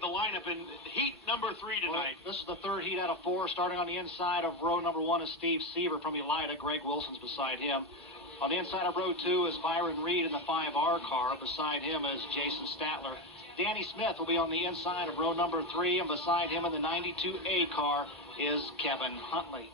at the lineup in heat number 3 tonight. Well, this is the third heat out of 4. Starting on the inside of row number 1 is Steve Seaver from Elida. Greg Wilson's beside him. On the inside of row 2 is Byron Reed in the 5R car. Beside him is Jason Statler. Danny Smith will be on the inside of row number 3, and beside him in the 92A car is Kevin Huntley.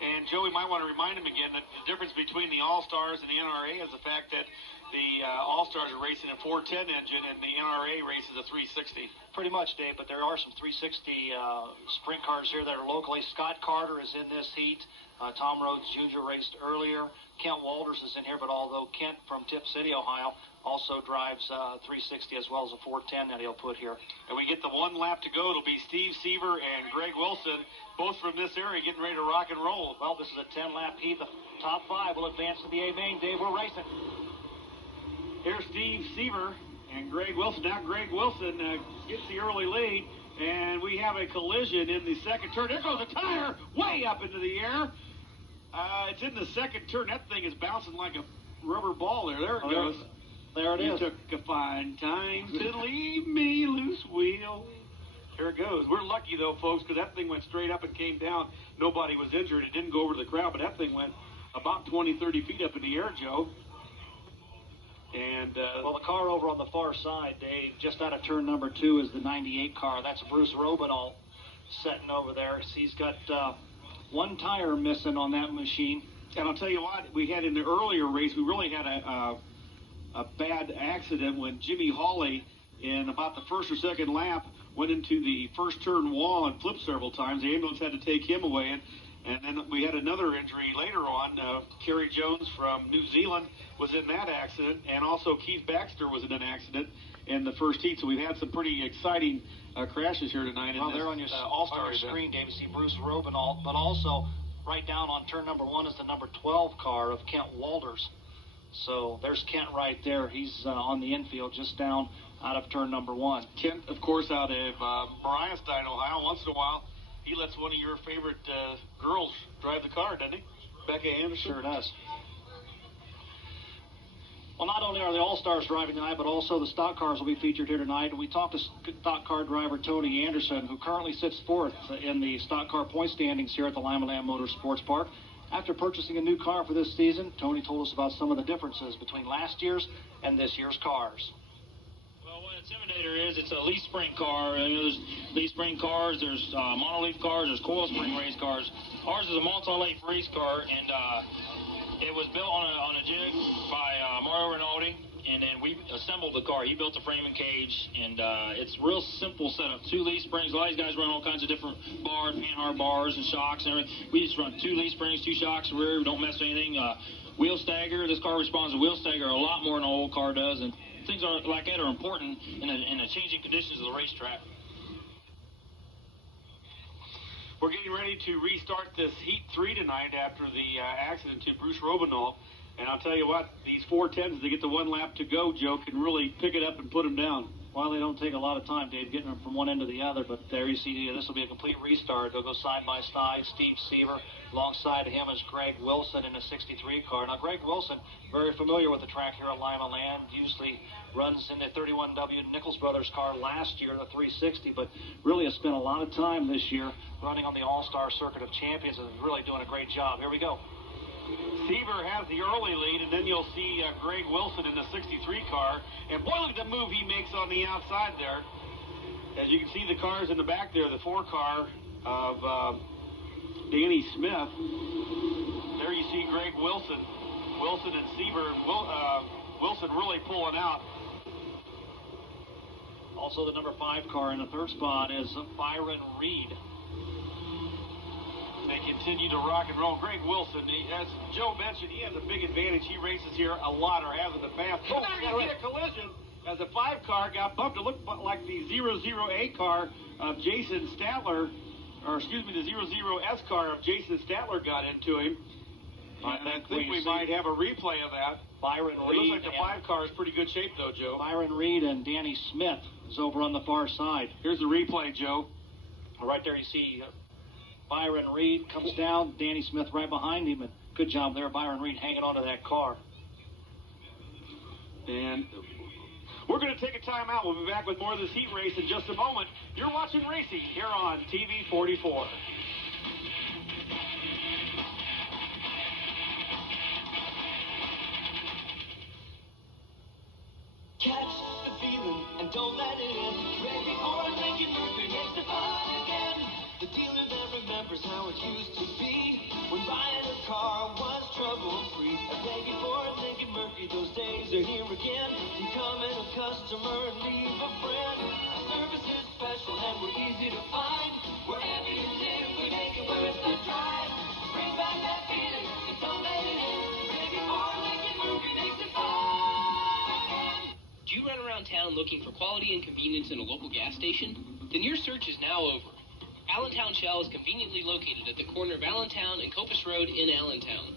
And Joey might want to remind him again that the difference between the All-Stars and the NRA is the fact that the All-Stars are racing a 410 engine and the NRA races a 360. Pretty much, Dave, but there are some 360 sprint cars here that are locally. Scott Carter is in this heat. Tom Rhodes Jr. raced earlier. Kent Walters is in here, but although Kent from Tip City, Ohio, also drives 360 as well as a 410 that he'll put here. And we get the 1 lap to go. It'll be Steve Seaver and Greg Wilson, both from this area, getting ready to rock and roll. Well, this is a 10-lap heat. The top 5 will advance to the A main. Dave, we're racing. Here's Steve Seaver and Greg Wilson. Now Greg Wilson gets the early lead, and we have a collision in the second turn. There goes a tire way up into the air. It's in the second turn. That thing is bouncing like a rubber ball there. There it goes. There it is. You took a fine time to leave me loose wheel. There it goes. We're lucky, though, folks, because that thing went straight up and came down. Nobody was injured. It didn't go over to the crowd, but that thing went about 20, 30 feet up in the air, Joe. And well, the car over on the far side, Dave, just out of turn number 2 is the 98 car. That's Bruce Robinall sitting over there. He's got 1 tire missing on that machine. And I'll tell you what, we had in the earlier race, we really had a bad accident when Jimmy Hawley, in about the first or second lap, went into the first turn wall and flipped several times. The ambulance had to take him away. And then we had another injury later on. Kerry Jones from New Zealand was in that accident, and also Keith Baxter was in an accident in the first heat. So we've had some pretty exciting crashes here tonight. Well, there on your All-Star screen, Dave, you see Bruce Robinall, but also right down on turn number 1 is the number 12 car of Kent Walters. So there's Kent right there. He's on the infield just down out of turn number 1. Kent, of course, out of Bryanstein, Ohio. Once in a while, he lets one of your favorite girls drive the car, doesn't he? Becca Anderson? Sure does. Well, not only are the All-Stars driving tonight, but also the stock cars will be featured here tonight. And we talked to stock car driver Tony Anderson, who currently sits 4th in the stock car point standings here at the Limaland Motorsports Park. After purchasing a new car for this season, Tony told us about some of the differences between last year's and this year's cars. Well, what Intimidator is, it's a leaf spring car. There's leaf spring cars, there's monoleaf cars, there's coil spring race cars. Ours is a multi-leaf race car, and it was built on a jig by Mario Rinaldi, and then we assembled the car. He built the frame and cage, and it's real simple setup. 2 leaf springs. A lot of these guys run all kinds of different bars, hand-hard bars and shocks and everything. We just run 2 leaf springs, 2 shocks, rear. We don't mess with anything. Wheel stagger. This car responds to wheel stagger a lot more than an old car does, and things like that are important in the changing conditions of the racetrack. We're getting ready to restart this Heat 3 tonight after the accident to Bruce Robinall. And I'll tell you what, these 410s, they get the 1 lap to go, Joe, can really pick it up and put them down. Well, they don't take a lot of time, Dave, getting them from one end to the other. But there you see, this will be a complete restart. They'll go side by side. Steve Seaver, alongside of him is Greg Wilson in a 63 car. Now, Greg Wilson, very familiar with the track here at Limaland, usually runs in the 31W Nichols Brothers car last year, the 360, but really has spent a lot of time this year running on the All-Star Circuit of Champions and is really doing a great job. Here we go. Seaver has the early lead, and then you'll see Greg Wilson in the 63 car. And boy, look at the move he makes on the outside there. As you can see the cars in the back there, the 4 car of Danny Smith. There you see Greg Wilson. Wilson and Seaver, Wilson really pulling out. Also the number 5 car in the 3rd spot is Byron Reed. They continue to rock and roll. Greg Wilson, as Joe mentioned, he has a big advantage. He races here a lot, or has in the past. Oh, there you see a collision as the 5 car got bumped. It looked like the 00A car of Jason Statler, or excuse me, the 00S car of Jason Statler got into him. I think we might have a replay of that. Byron Reed. It looks like the 5 car is pretty good shape, though, Joe. Byron Reed and Danny Smith is over on the far side. Here's the replay, Joe. Right there you see Byron Reed comes down, Danny Smith right behind him, and good job there, Byron Reed hanging onto that car. And We're going to take a timeout. We'll be back with more of this heat race in just a moment. You're watching racing here on TV 44. Catch the feeling and don't let it in. Right before Lincoln Murphy makes the fun again. The dealer that remembers how it used to be when buying a car was trouble-free. A day before Lincoln Murphy, those days are here again. You come in a customer and leave a friend. Our service is special and we're easy to find. Wherever you live, we make it worth the drive. Bring back that feeling and don't let it in. Right before Lincoln Murphy makes it fun. Do you run around town looking for quality and convenience in a local gas station? Then your search is now over. Allentown Shell is conveniently located at the corner of Allentown and Copus Road in Allentown.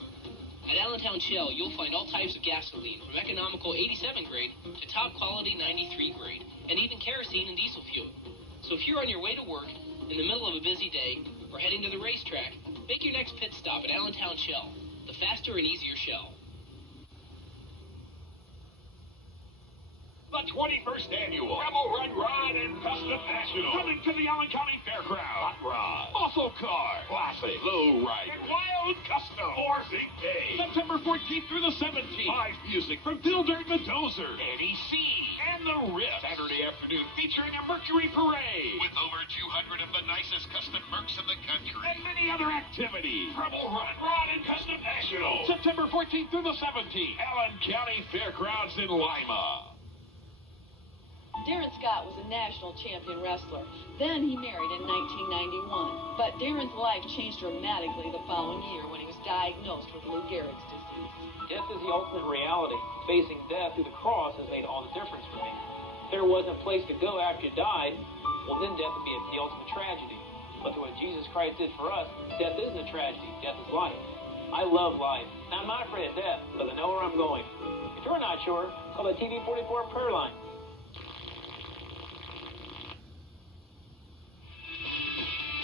At Allentown Shell, you'll find all types of gasoline, from economical 87 grade to top quality 93 grade, and even kerosene and diesel fuel. So if you're on your way to work, in the middle of a busy day, or heading to the racetrack, make your next pit stop at Allentown Shell, the faster and easier Shell. The 21st Annual Rebel Run Ride and Custom National. Coming to the Allen County Fairground. Hot Rod, Muscle Car, Classic, Low Rider, and Wild Custom. 4 Big Day. September 14th through the 17th. Live music from Phil Dirt Mendoza, Eddie C. and The Riff. Saturday afternoon featuring a Mercury Parade. With over 200 of the nicest custom Mercs in the country. And many other activities. Rebel Run Ride and Custom National. September 14th through the 17th. Allen County Fairgrounds in Lima. Darren Scott was a national champion wrestler. Then he married in 1991. But Darren's life changed dramatically the following year when he was diagnosed with Lou Gehrig's disease. Death is the ultimate reality. Facing death through the cross has made all the difference for me. If there wasn't a place to go after you died, well then death would be the ultimate tragedy. But to what Jesus Christ did for us, death isn't a tragedy. Death is life. I love life. And I'm not afraid of death, but I know where I'm going. If you're not sure, call the TV 44 prayer line.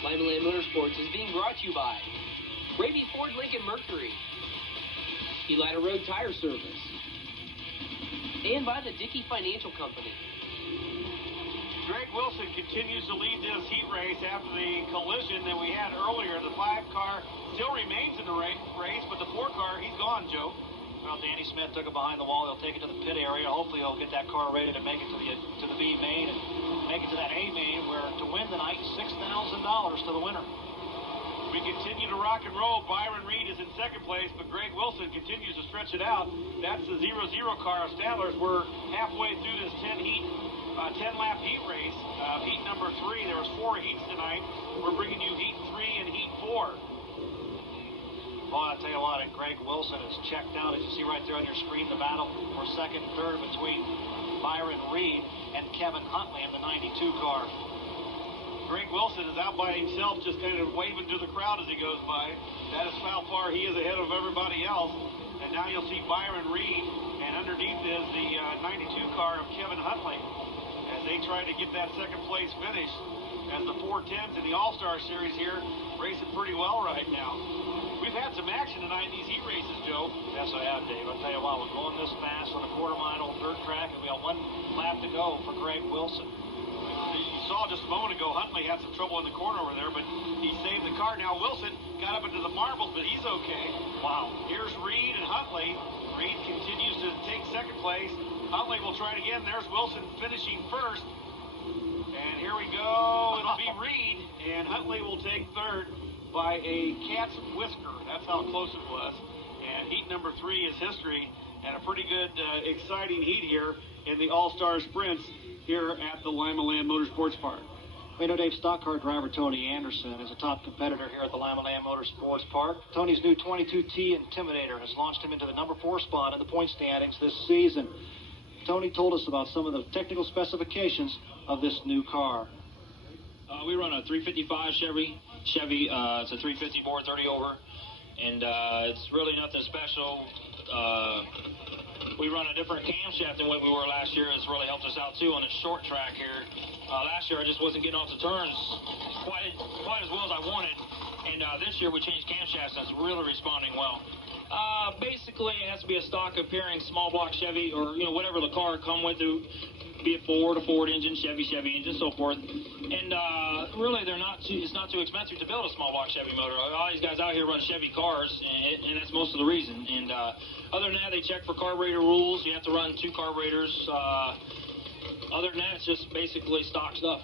Limaland Motorsports is being brought to you by Raby Ford Lincoln Mercury, Elida Road Tire Service, and by the Dickey Financial Company. Greg Wilson continues to lead this heat race after the collision that we had earlier. The 5 car still remains in the race, but the 4 car, he's gone, Joe. Well, Danny Smith took it behind the wall. They'll take it to the pit area. Hopefully he'll get that car ready to make it to the B main and make it to that A main, where to win tonight, $6,000 to the winner. We continue to rock and roll. Byron Reed is in second place, but Greg Wilson continues to stretch it out. That's the 0-0 car of Stadler's. We're halfway through this 10-lap heat race. Heat number 3. There was 4 heats tonight. We're bringing you heat 3 and heat 4. Well, I'll tell you what, and Greg Wilson is checked out. As you see right there on your screen, the battle for second and third between Byron Reed and Kevin Huntley in the 92 car. Greg Wilson is out by himself, just kind of waving to the crowd as he goes by. That is how far he is ahead of everybody else. And now you'll see Byron Reed, and underneath is the 92 car of Kevin Huntley as they try to get that second place finish. As the 410s in the All-Star Series here racing pretty well right now. We've had some action tonight in these heat races, Joe. Yes, I have, Dave. I'll tell you what, we're going this fast on a quarter-mile dirt track, and we have 1 lap to go for Greg Wilson. You saw just a moment ago, Huntley had some trouble in the corner over there, but he saved the car. Now Wilson got up into the marbles, but he's okay. Wow. Here's Reed and Huntley. Reed continues to take second place. Huntley will try it again. There's Wilson finishing first. And here we go. It'll be Reed, and Huntley will take third by a cat's whisker. That's how close it was. And heat number 3 is history, and a pretty good, exciting heat here in the All-Star Sprints here at the Limaland Motorsports Park. We know Dave, stock car driver Tony Anderson is a top competitor here at the Limaland Motorsports Park. Tony's new 22T Intimidator has launched him into the number 4 spot in the point standings this season. Tony told us about some of the technical specifications of this new car. We run a 355 Chevy. It's a 350 bore 30 over, and it's really nothing special. We run a different camshaft than what we were last year. It's really helped us out too on a short track here. Last year I just wasn't getting off the turns quite as well as I wanted. And this year we changed camshafts, and it's really responding well. Basically, it has to be a stock appearing small block Chevy, or whatever the car come with, be it Ford, a Ford engine, Chevy engine, so forth. And really, it's not too expensive to build a small block Chevy motor. All these guys out here run Chevy cars, and that's most of the reason. And other than that, they check for carburetor rules. You have to run 2 carburetors. Other than that, it's just basically stock stuff.